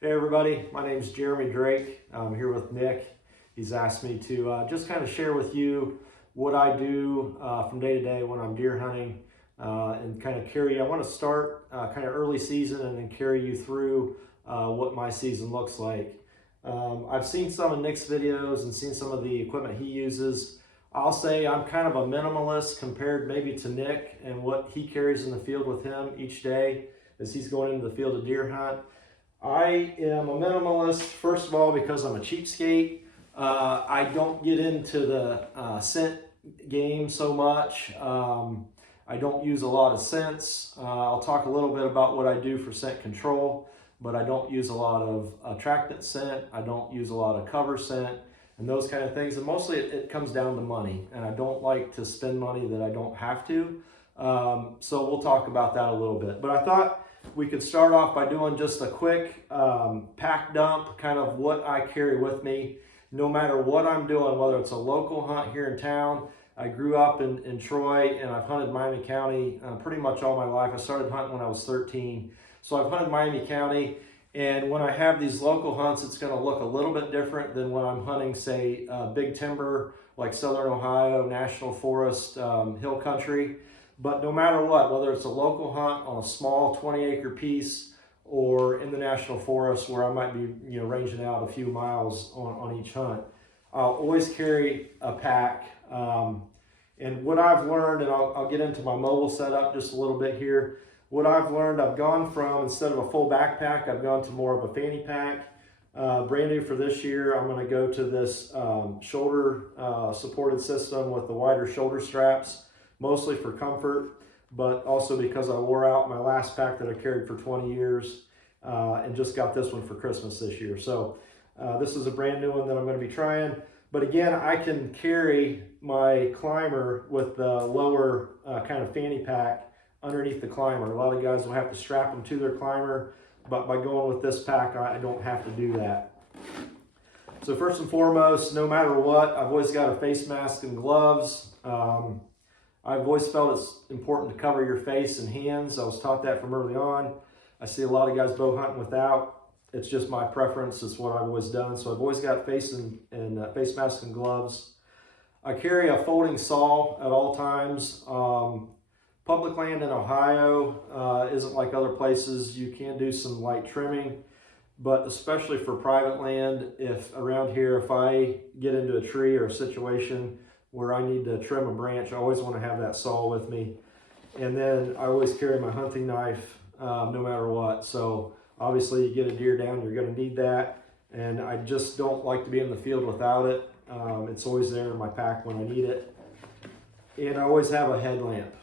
Hey everybody, my name is Jeremy Drake. I'm here with Nick. He's asked me to just kind of share with you what I do from day to day when I'm deer hunting and kind of carry. I want to start kind of early season and then carry you through what my season looks like. I've seen some of Nick's videos and seen some of the equipment he uses. I'll say I'm kind of a minimalist compared maybe to Nick and what he carries in the field with him each day as he's going into the field to deer hunt. I am a minimalist, first of all, because I'm a cheapskate. I don't get into the scent game so much. I don't use a lot of scents. I'll talk a little bit about what I do for scent control, but I don't use a lot of attractant scent. I don't use a lot of cover scent and those kind of things. And mostly it comes down to money, and I don't like to spend money that I don't have to. So we'll talk about that a little bit. But I thought we could start off by doing just a quick pack dump, kind of what I carry with me, no matter what I'm doing, whether it's a local hunt here in town. I grew up in Troy, and I've hunted Miami County pretty much all my life. I started hunting when I was 13. So I've hunted Miami County, and when I have these local hunts, it's gonna look a little bit different than when I'm hunting, say, big timber, like Southern Ohio, National Forest, hill country. But no matter what, whether it's a local hunt on a small 20-acre piece or in the National Forest where I might be ranging out a few miles on each hunt, I'll always carry a pack. And what I've learned, and I'll get into my mobile setup just a little bit here. What I've learned, I've gone from, instead of a full backpack, I've gone to more of a fanny pack. Brand new for this year, I'm going to go to this shoulder supported system with the wider shoulder straps, mostly for comfort, but also because I wore out my last pack that I carried for 20 years and just got this one for Christmas this year. So this is a brand new one that I'm going to be trying. But again, I can carry my climber with the lower kind of fanny pack underneath the climber. A lot of guys will have to strap them to their climber, but by going with this pack, I don't have to do that. So first and foremost, no matter what, I've always got a face mask and gloves. I've always felt it's important to cover your face and hands. I was taught that from early on. I see a lot of guys bow hunting without. It's just my preference. It's what I've always done. So I've always got face mask and gloves. I carry a folding saw at all times. Public land in Ohio isn't like other places. You can do some light trimming, but especially for private land, if around here, if I get into a tree or a situation where I need to trim a branch, I always want to have that saw with me. And then I always carry my hunting knife no matter what. So obviously you get a deer down, you're going to need that. And I just don't like to be in the field without it. It's always there in my pack when I need it. And I always have a headlamp.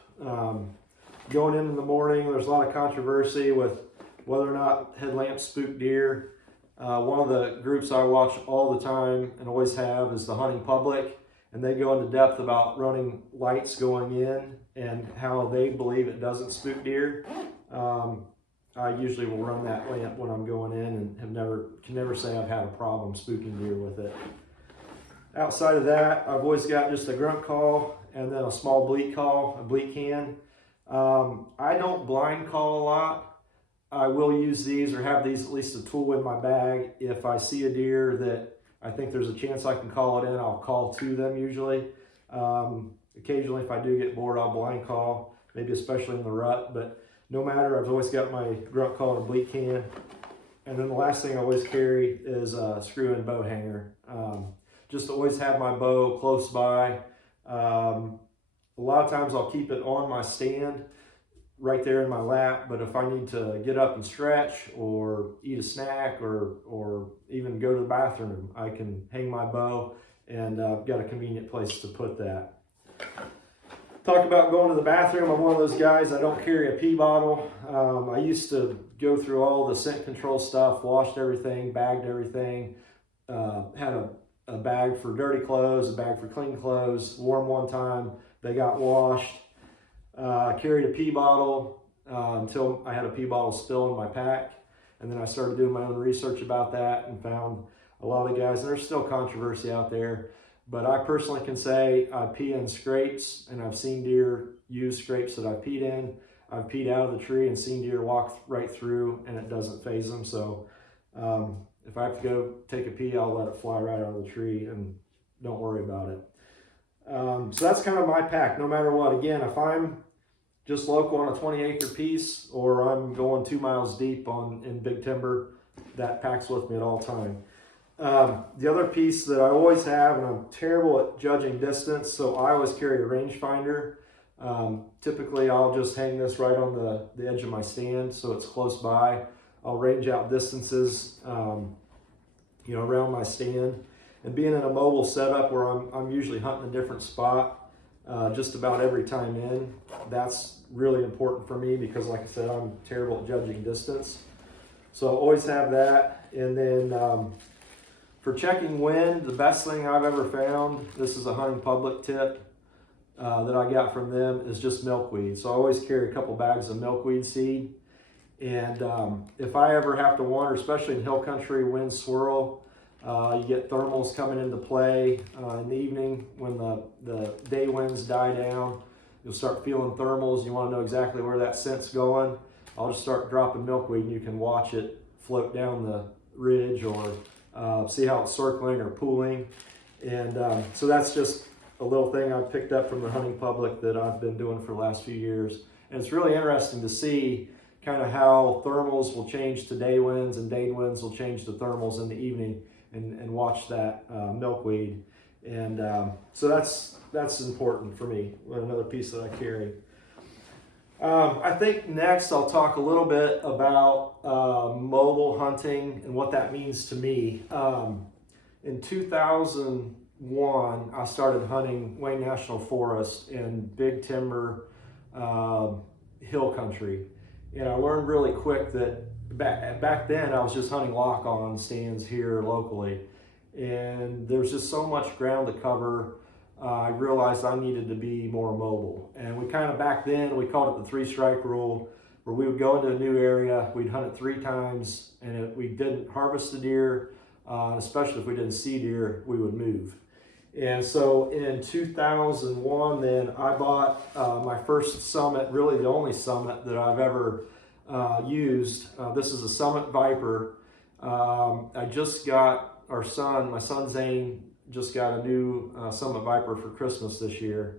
Going in the morning, there's a lot of controversy with whether or not headlamps spook deer. One of the groups I watch all the time and always have is the Hunting Public. And they go into depth about running lights going in and how they believe it doesn't spook deer. I usually will run that lamp when I'm going in and can never say I've had a problem spooking deer with it. Outside of that, I've always got just a grunt call and then a small bleat call, a bleat can. I don't blind call a lot. I will use these or have these at least a tool in my bag. If I see a deer that I think there's a chance I can call it in, I'll call to them usually. Occasionally, if I do get bored, I'll blind call, maybe especially in the rut. But no matter, I've always got my grunt call and a bleat can. And then the last thing I always carry is a screw-in bow hanger. Just always have my bow close by. A lot of times I'll keep it on my stand right there in my lap, but if I need to get up and stretch or eat a snack or even go to the bathroom, I can hang my bow and I've got a convenient place to put that. Talk about going to the bathroom. I'm one of those guys, I don't carry a pee bottle. I used to go through all the scent control stuff, washed everything, bagged everything, had a bag for dirty clothes, a bag for clean clothes, wore them one time, they got washed. Carried a pee bottle until I had a pee bottle spill in my pack. And then I started doing my own research about that and found a lot of guys, and there's still controversy out there, but I personally can say I pee in scrapes, and I've seen deer use scrapes that I peed in. I've peed out of the tree and seen deer walk right through and it doesn't faze them. So If I have to go take a pee, I'll let it fly right out of the tree and don't worry about it. So that's kind of my pack, no matter what. Again, if I'm just local on a 20-acre piece, or I'm going 2 miles deep in big timber, that pack's with me at all time. The other piece that I always have, and I'm terrible at judging distance, so I always carry a rangefinder. Typically, I'll just hang this right on the edge of my stand, so it's close by. I'll range out distances, around my stand. And being in a mobile setup where I'm usually hunting a different spot just about every time in, that's really important for me because, like I said, I'm terrible at judging distance. So I always have that. And then for checking wind, the best thing I've ever found, this is a Hunting Public tip that I got from them, is just milkweed. So I always carry a couple bags of milkweed seed. And if I ever have to wander, especially in hill country, wind swirl, you get thermals coming into play in the evening when the day winds die down. You'll start feeling thermals. You want to know exactly where that scent's going. I'll just start dropping milkweed and you can watch it float down the ridge or see how it's circling or pooling. And so that's just a little thing I picked up from the Hunting Public that I've been doing for the last few years. And it's really interesting to see kind of how thermals will change to day winds and day winds will change to thermals in the evening, and watch that milkweed. And so that's important for me, another piece that I carry. I think next I'll talk a little bit about mobile hunting and what that means to me. In 2001, I started hunting Wayne National Forest in big timber hill country. And I learned really quick that back then I was just hunting lock-on stands here locally. And there's just so much ground to cover. I realized I needed to be more mobile. And we kind of, back then, we called it the 3-strike rule, where we would go into a new area, we'd hunt it 3 times, and if we didn't harvest the deer, especially if we didn't see deer, we would move. And so in 2001, then I bought my first Summit, really the only Summit that I've ever used. This is a Summit Viper. I just got my son Zane just got a new Summit Viper for Christmas this year.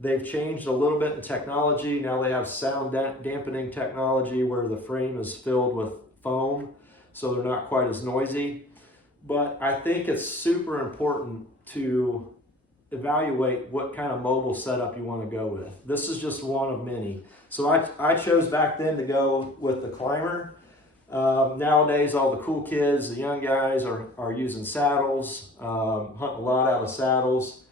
They've changed a little bit in technology. Now they have sound dampening technology where the frame is filled with foam, so they're not quite as noisy. But I think it's super important to evaluate what kind of mobile setup you want to go with. This is just one of many. So I chose back then to go with the climber. Nowadays, all the cool kids, the young guys are using saddles, hunting a lot out of saddles,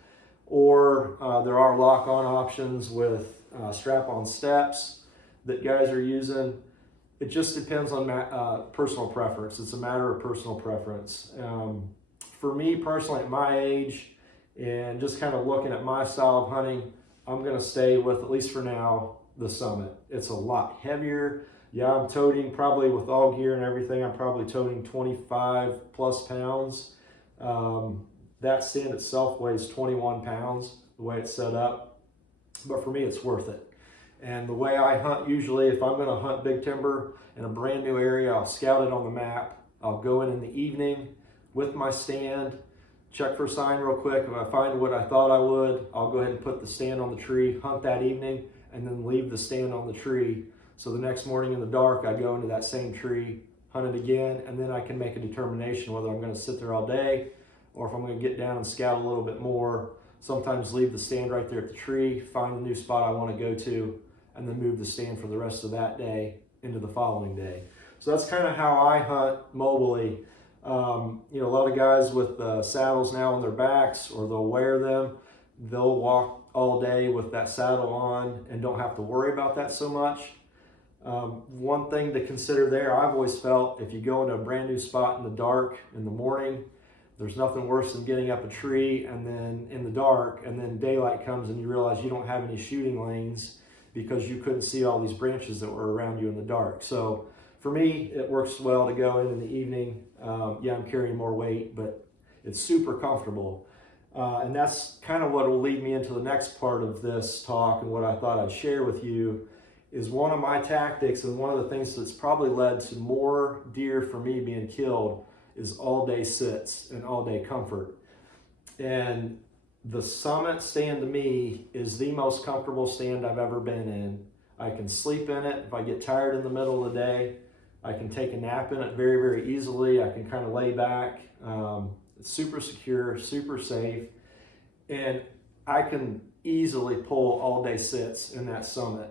or there are lock-on options with strap-on steps that guys are using. It just depends on personal preference. It's a matter of personal preference. For me personally, at my age, and just kind of looking at my style of hunting, I'm going to stay with, at least for now, the Summit. It's a lot heavier. Yeah, I'm toting, probably with all gear and everything, I'm probably toting 25 plus pounds. That stand itself weighs 21 pounds, the way it's set up. But for me, it's worth it. And the way I hunt usually, if I'm gonna hunt big timber in a brand new area, I'll scout it on the map. I'll go in the evening with my stand, check for sign real quick. If I find what I thought I would, I'll go ahead and put the stand on the tree, hunt that evening, and then leave the stand on the tree. So the next morning in the dark, I go into that same tree, hunt it again, and then I can make a determination whether I'm gonna sit there all day or if I'm gonna get down and scout a little bit more. Sometimes leave the stand right there at the tree, find a new spot I wanna go to, and then move the stand for the rest of that day into the following day. So that's kind of how I hunt mobilely. A lot of guys with saddles now on their backs, or they'll wear them. They'll walk all day with that saddle on and don't have to worry about that so much. One thing to consider there, I've always felt, if you go into a brand new spot in the dark in the morning, there's nothing worse than getting up a tree and then in the dark, and then daylight comes and you realize you don't have any shooting lanes because you couldn't see all these branches that were around you in the dark. So for me, it works well to go in the evening. Yeah, I'm carrying more weight, but it's super comfortable. And that's kind of what will lead me into the next part of this talk, and what I thought I'd share with you is one of my tactics, and one of the things that's probably led to more deer for me being killed is all day sits and all day comfort. And the summit stand to me is the most comfortable stand I've ever been in. I can sleep in it. If I get tired in the middle of the day, I can take a nap in it very, very easily. I can kind of lay back. It's super secure, super safe. And I can easily pull all day sits in that summit.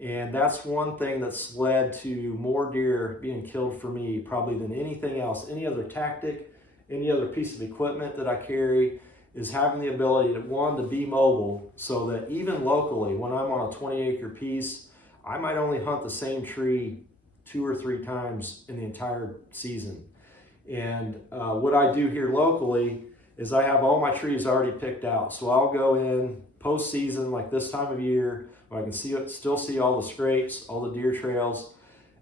And that's one thing that's led to more deer being killed for me probably than anything else. Any other tactic, any other piece of equipment that I carry is having the ability to, one, to be mobile, so that even locally, when I'm on a 20-acre piece, I might only hunt the same tree 2 or 3 times in the entire season. And what I do here locally is I have all my trees already picked out. So I'll go in post-season, like this time of year, where I can still see all the scrapes, all the deer trails,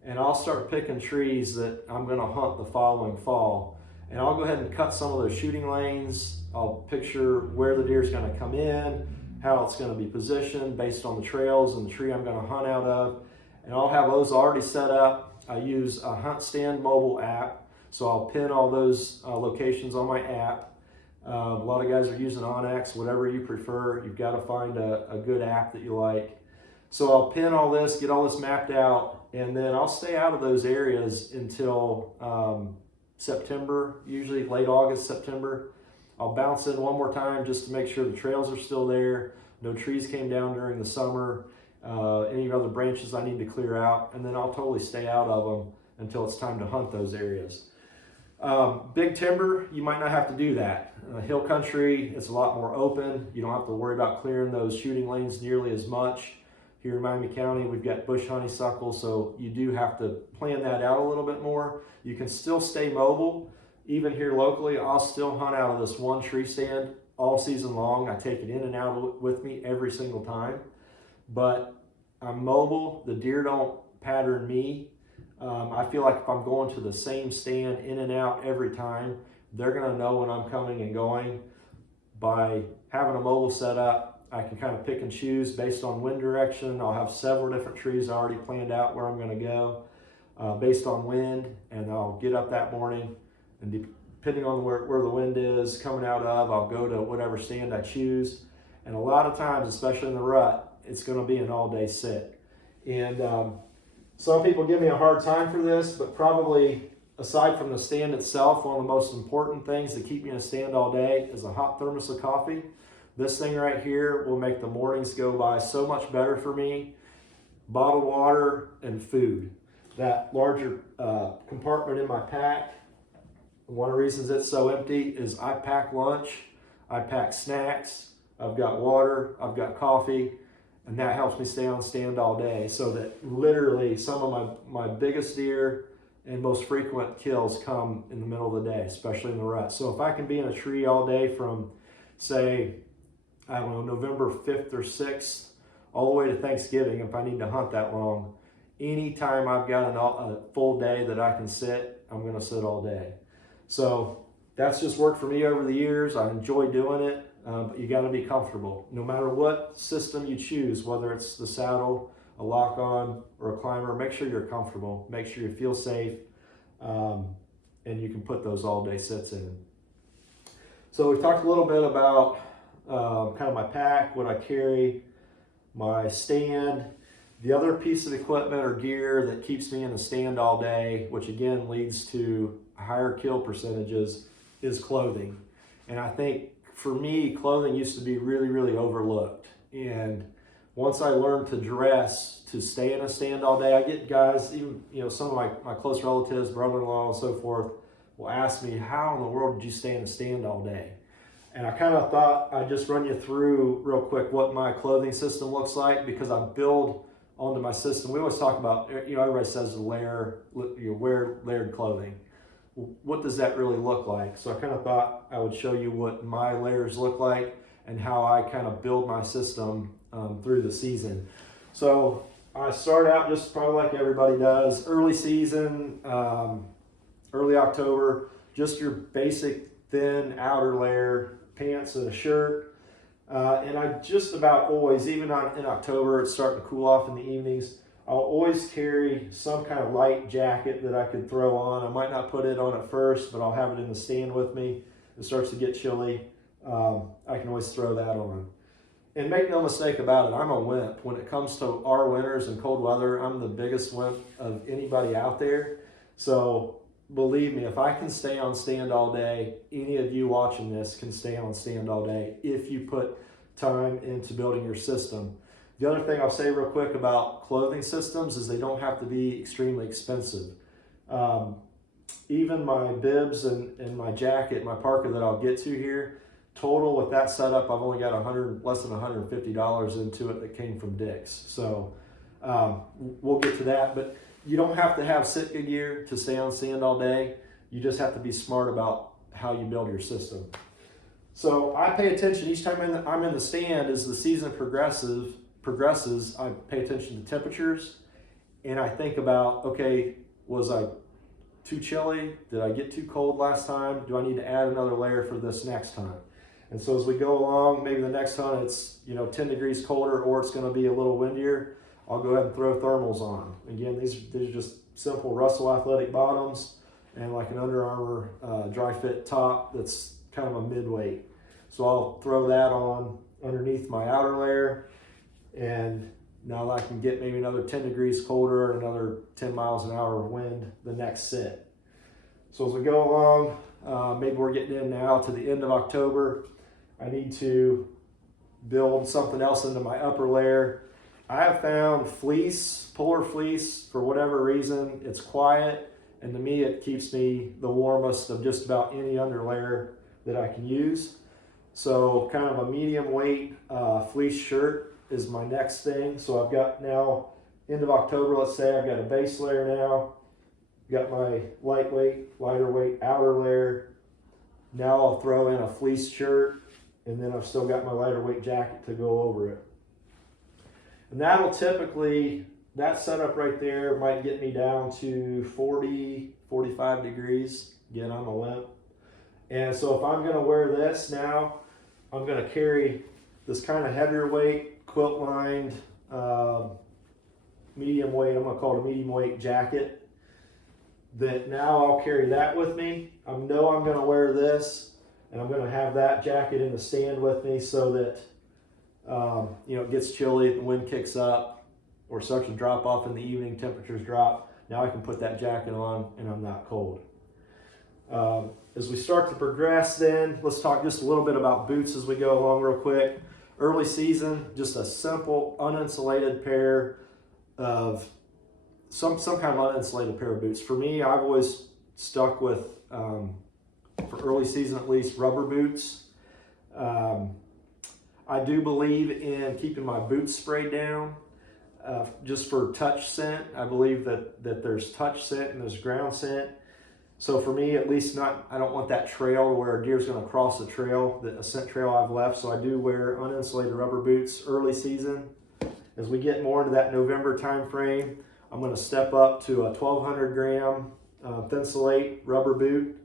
and I'll start picking trees that I'm gonna hunt the following fall. And I'll go ahead and cut some of those shooting lanes. I'll picture where the deer is gonna come in, how it's gonna be positioned based on the trails and the tree I'm gonna hunt out of. And I'll have those already set up. I use a Hunt Stand mobile app, so I'll pin all those locations on my app. A lot of guys are using Onyx, whatever you prefer. You've got to find a good app that you like. So I'll pin all this, get all this mapped out, and then I'll stay out of those areas until September, usually late August, September. I'll bounce in one more time just to make sure the trails are still there, no trees came down during the summer, any other branches I need to clear out, and then I'll totally stay out of them until it's time to hunt those areas. Big timber, you might not have to do that. Hill country, it's a lot more open. You don't have to worry about clearing those shooting lanes nearly as much. Here in Miami County, we've got bush honeysuckle, so you do have to plan that out a little bit more. You can still stay mobile. Even here locally, I'll still hunt out of this one tree stand all season long. I take it in and out with me every single time. But I'm mobile, the deer don't pattern me. I feel like if I'm going to the same stand in and out every time, they're gonna know when I'm coming and going. By having a mobile set up, I can kind of pick and choose based on wind direction. I'll have several different trees already planned out where I'm gonna go based on wind, and I'll get up that morning, and depending on where the wind is coming out of, I'll go to whatever stand I choose. And a lot of times, especially in the rut, it's gonna be an all-day sit. And some people give me a hard time for this, but probably aside from the stand itself, one of the most important things to keep me in a stand all day is a hot thermos of coffee. This thing right here will make the mornings go by so much better for me. Bottled water and food. That larger compartment in my pack, one of the reasons it's so empty is I pack lunch, I pack snacks, I've got water, I've got coffee, and that helps me stay on stand all day, so that literally some of my biggest deer and most frequent kills come in the middle of the day, especially in the rut. So if I can be in a tree all day from, say, I don't know, November 5th or 6th, all the way to Thanksgiving, if I need to hunt that long, anytime I've got a full day that I can sit, I'm gonna sit all day. So that's just worked for me over the years. I enjoy doing it, but you gotta be comfortable. No matter what system you choose, whether it's the saddle, a lock-on, or a climber, make sure you're comfortable, make sure you feel safe, and you can put those all-day sits in. So we've talked a little bit about kind of my pack, what I carry, my stand. The other piece of equipment or gear that keeps me in the stand all day, which again leads to higher kill percentages, is clothing. And I think for me, clothing used to be really, really overlooked. And once I learned to dress to stay in a stand all day, I get guys, even some of my close relatives, brother-in-law and so forth, will ask me, how in the world did you stay in a stand all day? And I kind of thought I'd just run you through real quick what my clothing system looks like, because I build onto my system. We always talk about, everybody says wear layered clothing. What does that really look like? So I kind of thought I would show you what my layers look like and how I kind of build my system through the season. So I start out just probably like everybody does, early season, early October, just your basic thin outer layer, pants and a shirt. And I just about always, even in October, it's starting to cool off in the evenings, I'll always carry some kind of light jacket that I could throw on. I might not put it on at first, but I'll have it in the stand with me. It starts to get chilly. I can always throw that on. And make no mistake about it, I'm a wimp. When it comes to our winters and cold weather, I'm the biggest wimp of anybody out there. So believe me, if I can stay on stand all day, any of you watching this can stay on stand all day if you put time into building your system. The other thing I'll say real quick about clothing systems is they don't have to be extremely expensive. Even my bibs and my jacket, my parka that I'll get to here, total with that setup, I've only got less than $150 into it that came from Dick's. So we'll get to that, but you don't have to have Sitka gear to stay on stand all day. You just have to be smart about how you build your system. So I pay attention each time I'm in the stand. As the season progresses, I pay attention to temperatures, and I think about, okay, was I too chilly? Did I get too cold last time? Do I need to add another layer for this next time? And so as we go along, maybe the next time it's 10 degrees colder or it's going to be a little windier, I'll go ahead and throw thermals on. Again, these are just simple Russell athletic bottoms and like an Under Armour dry fit top that's kind of a mid-weight. So I'll throw that on underneath my outer layer, and now I can get maybe another 10 degrees colder and another 10 miles an hour of wind the next sit. So as we go along, maybe we're getting in now to the end of October, I need to build something else into my upper layer. I have found fleece, polar fleece, for whatever reason, it's quiet, and to me it keeps me the warmest of just about any underlayer that I can use. So kind of a medium weight fleece shirt is my next thing. So I've got now, end of October, let's say, I've got a base layer now, got my lightweight, lighter weight outer layer. Now I'll throw in a fleece shirt, and then I've still got my lighter weight jacket to go over it. And that'll typically, that setup right there might get me down to 40, 45 degrees. Again, I'm a wimp. And so if I'm gonna wear this now, I'm gonna carry this kind of heavier weight, quilt lined, medium weight, I'm gonna call it a medium weight jacket. That now I'll carry that with me. I know I'm gonna wear this, and I'm gonna have that jacket in the stand with me so that it gets chilly, the wind kicks up, or starts to drop off in the evening, temperatures drop. Now I can put that jacket on and I'm not cold. As we start to progress then, let's talk just a little bit about boots as we go along real quick. Early season, just a simple uninsulated pair of, some kind of uninsulated pair of boots. For me, I've always stuck with, for early season at least, rubber boots. I do believe in keeping my boots sprayed down just for touch scent. I believe that there's touch scent and there's ground scent. So for me, at least I don't want that trail where a deer's gonna cross the trail, a scent trail I've left. So I do wear uninsulated rubber boots early season. As we get more into that November time frame, I'm gonna step up to a 1,200 gram Thinsulate rubber boot.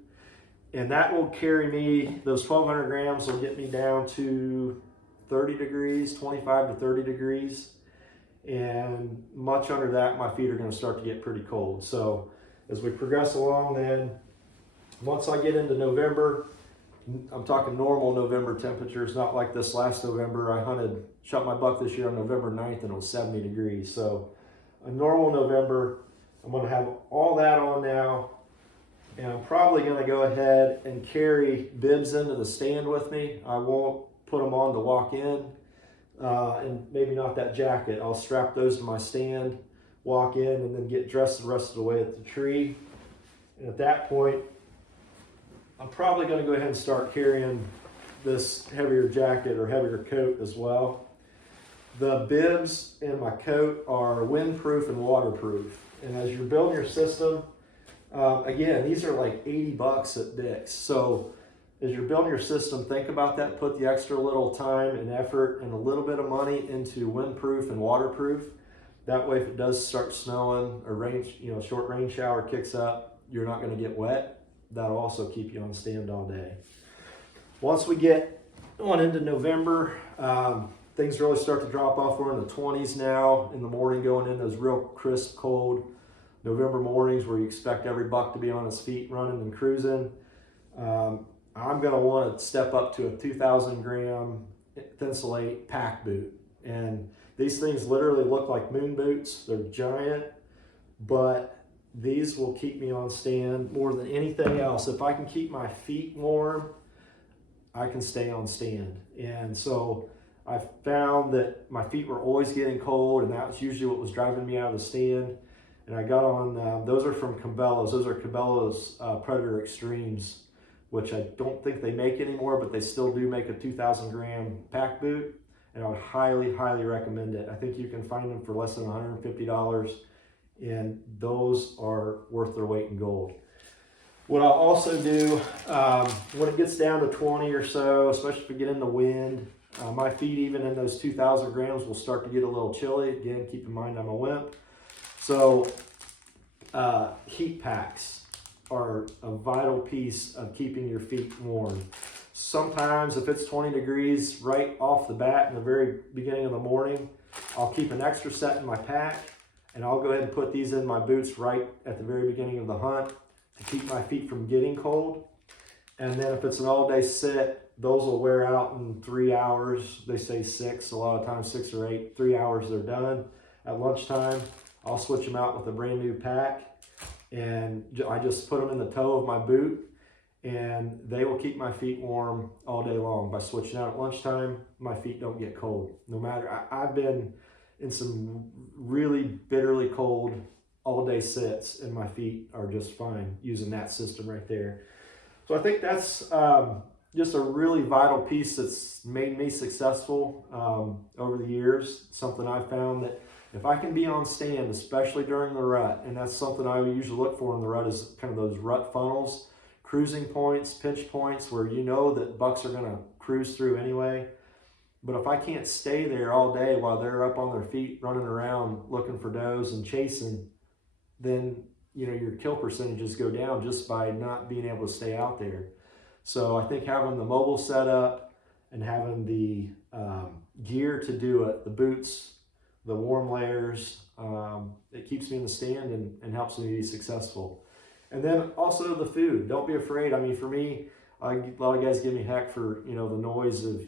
And that will carry me, those 1,200 grams will get me down to 30 degrees, 25 to 30 degrees. And much under that, my feet are gonna start to get pretty cold. So as we progress along then, once I get into November, I'm talking normal November temperatures, not like this last November. I shot my buck this year on November 9th and it was 70 degrees. So a normal November, I'm gonna have all that on now, and I'm probably gonna go ahead and carry bibs into the stand with me. I won't put them on to walk in, and maybe not that jacket. I'll strap those to my stand, walk in, and then get dressed the rest of the way at the tree. And at that point, I'm probably going to go ahead and start carrying this heavier jacket or heavier coat as well. The bibs in my coat are windproof and waterproof. And as you're building your system, again, these are like 80 bucks at Dick's. So as you're building your system, think about that. Put the extra little time and effort and a little bit of money into windproof and waterproof. That way, if it does start snowing or rain, short rain shower kicks up, you're not going to get wet. That'll also keep you on stand all day. Once we get on into November, things really start to drop off. We're in the 20s now in the morning, going in those real crisp, cold November mornings where you expect every buck to be on his feet running and cruising. I'm going to want to step up to a 2,000 gram Thinsulate pack boot. And these things literally look like moon boots. They're giant, but these will keep me on stand more than anything else. If I can keep my feet warm, I can stay on stand. And so I found that my feet were always getting cold, and that was usually what was driving me out of the stand. And I got on, those are from Cabela's. Those are Cabela's Predator Extremes, which I don't think they make anymore, but they still do make a 2,000 gram pack boot. And I would highly, highly recommend it. I think you can find them for less than $150, and those are worth their weight in gold. What I'll also do, when it gets down to 20 or so, especially if we get in the wind, my feet, even in those 2,000 grams, will start to get a little chilly. Again, keep in mind I'm a wimp. So heat packs are a vital piece of keeping your feet warm. Sometimes if it's 20 degrees right off the bat in the very beginning of the morning, I'll keep an extra set in my pack, and I'll go ahead and put these in my boots right at the very beginning of the hunt to keep my feet from getting cold. And then if it's an all-day sit, those will wear out in 3 hours. They say 6, a lot of times 6 or 8. 3 hours they're done. At lunchtime, I'll switch them out with a brand new pack, and I just put them in the toe of my boot, and they will keep my feet warm all day long. By switching out at lunchtime, my feet don't get cold. No matter, I've been in some really bitterly cold all-day sits, and my feet are just fine using that system right there. So I think that's just a really vital piece that's made me successful over the years. Something I found that if I can be on stand, especially during the rut, and that's something I usually look for in the rut, is kind of those rut funnels, cruising points, pinch points, where you know that bucks are going to cruise through anyway. But if I can't stay there all day while they're up on their feet running around looking for does and chasing, then you know your kill percentages go down just by not being able to stay out there. So I think having the mobile setup and having the gear to do it, the boots, the warm layers, it keeps me in the stand and helps me be successful. And then also the food. Don't be afraid. I mean, for me, a lot of guys give me heck for, you know, the noise of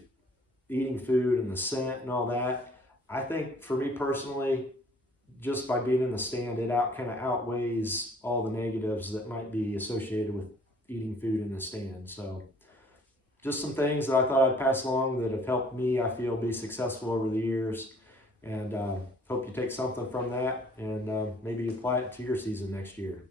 eating food and the scent and all that. I think for me personally, just by being in the stand, it kind of outweighs all the negatives that might be associated with eating food in the stand. So just some things that I thought I'd pass along that have helped me, I feel, be successful over the years. And hope you take something from that and maybe apply it to your season next year.